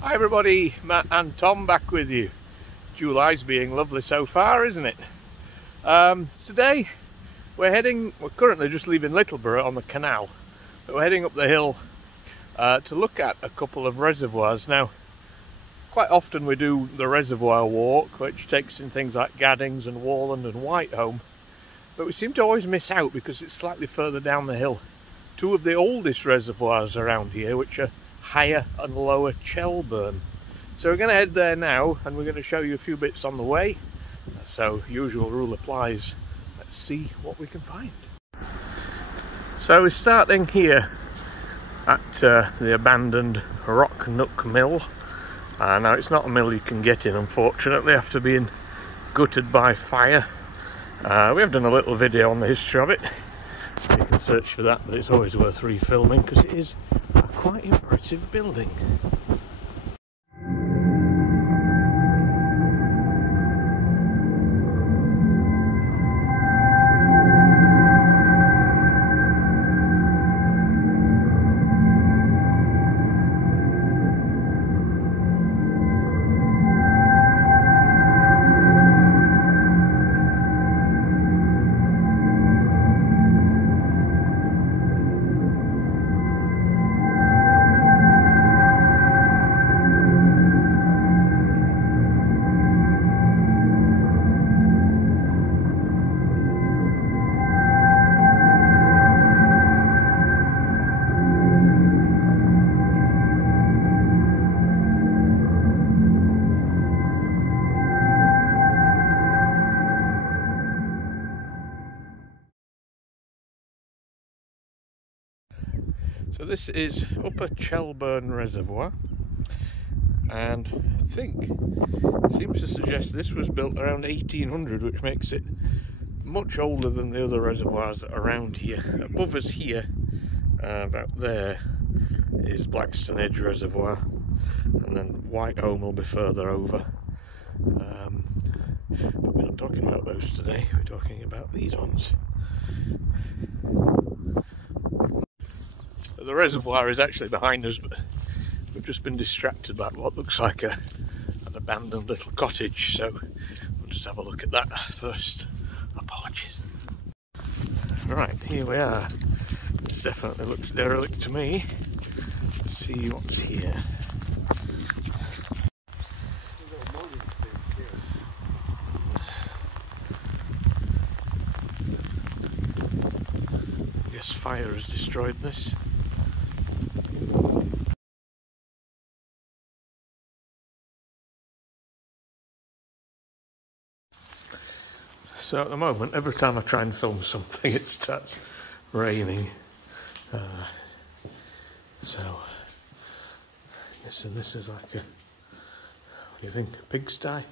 Hi everybody, Matt and Tom back with you. July's being lovely so far, isn't it? Today we're currently just leaving Littleborough on the canal, but we're heading up the hill to look at a couple of reservoirs. Now, quite often we do the reservoir walk, which takes in things like Gaddings and Warland and Whitehome, but we seem to always miss out because it's slightly further down the hill. Two of the oldest reservoirs around here, which are Higher and Lower Chelburn. So we're going to head there now, and we're going to show you a few bits on the way. So usual rule applies. Let's see what we can find. So we're starting here at the abandoned Rock Nook Mill. Now it's not a mill you can get in, unfortunately, after being gutted by fire. We have done a little video on the history of it. You can search for that, but it's always worth refilming because it is a quite impressive building. So this is Upper Chelburn Reservoir, and I think it seems to suggest this was built around 1800, which makes it much older than the other reservoirs around here. Above us here, about there, is Blackstone Edge Reservoir, and then Whitehome will be further over. But we're not talking about those today, we're talking about these ones. The reservoir is actually behind us, but we've just been distracted by what looks like an abandoned little cottage, so we'll just have a look at that first. Apologies. Right, here we are. This definitely looks derelict to me. Let's see what's here. I guess fire has destroyed this. So at the moment, every time I try and film something, it starts raining. So I'm guessing this is like a, what do you think, a pigsty?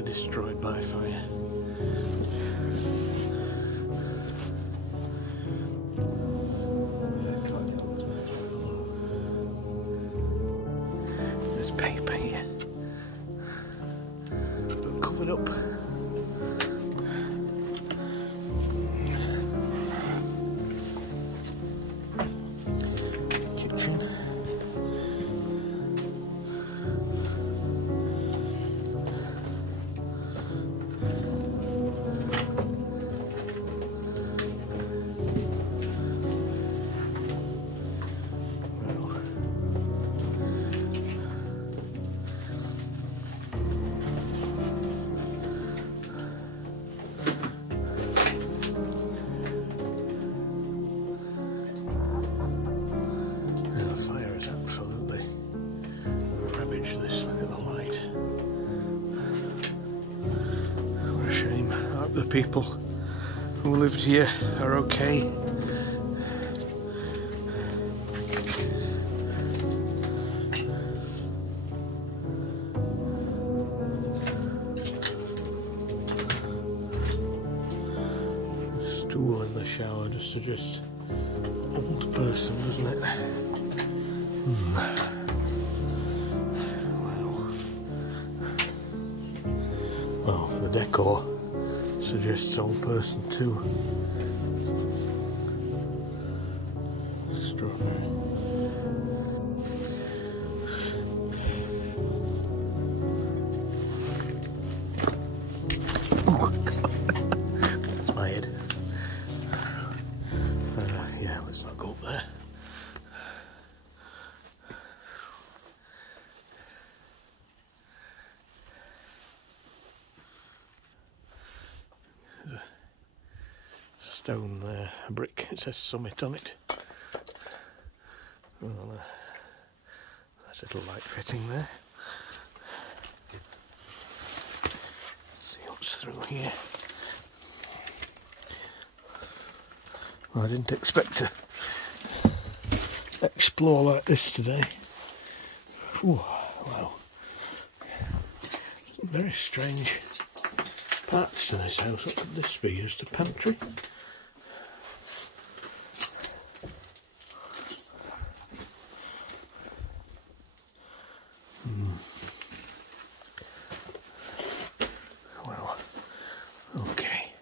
Destroyed by fire. There's paper here, but covered up. Kitchen. The people who lived here are okay. shower just suggests old person, doesn't it? Well, the decor suggests old person too. Extraordinary. Oh God, that's my head. Yeah, let's not go up there. There's a stone there, a brick, it says Summit on it. Well, nice little light fitting there. Let's see what's through here. Well, I didn't expect to explore like this today. Ooh, wow. Some very strange parts to this house. What could this be? Just a pantry? Well, okay.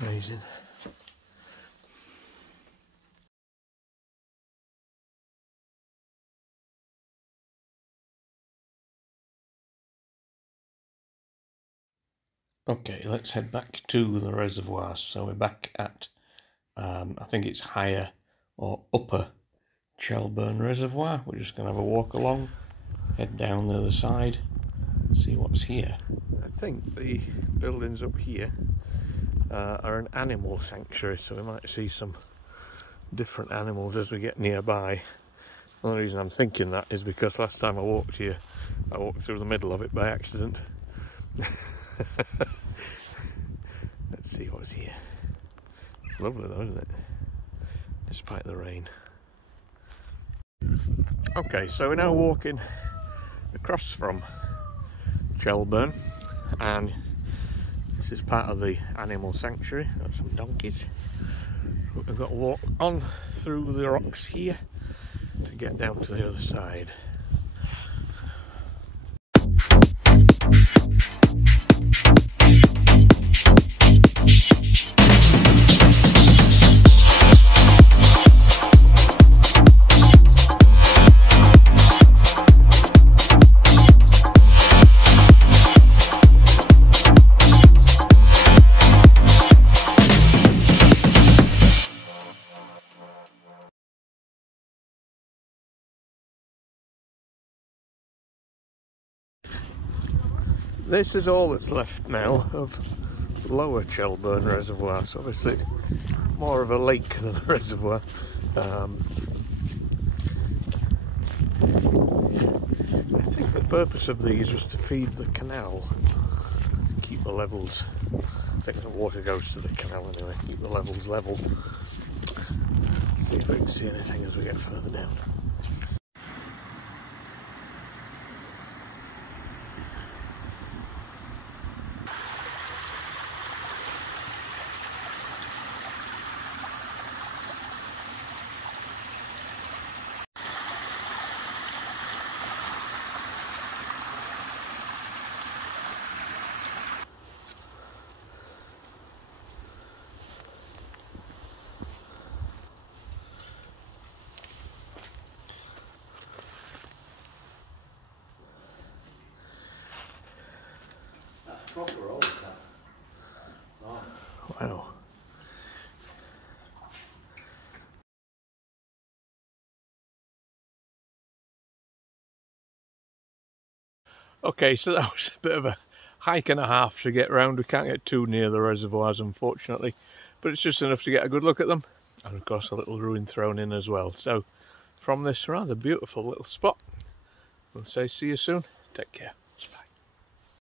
Amazing. Okay, let's head back to the reservoirs. So we're back at, I think it's higher or upper Chelburn Reservoir. We're just going to have a walk along, head down the other side, see what's here. I think the buildings up here are an animal sanctuary, so we might see some different animals as we get nearby. The only reason I'm thinking that is because last time I walked here, I walked through the middle of it by accident. Let's see what's here. It's lovely though, isn't it? Despite the rain. Okay, so we're now walking across from Chelburn, and this is part of the animal sanctuary. Got some donkeys. We've got to walk on through the rocks here to get down to the other side. This is all that's left now of lower Chelburn Reservoir. So obviously more of a lake than a reservoir. I think the purpose of these was to feed the canal, to keep the levels. I think the water goes to the canal anyway, keep the levels level. See if we can see anything as we get further down. Proper old car. Oh. Wow. Okay, so that was a bit of a hike and a half to get round. We can't get too near the reservoirs, unfortunately, but it's just enough to get a good look at them, and of course a little ruin thrown in as well. So from this rather beautiful little spot, we'll say see you soon. Take care.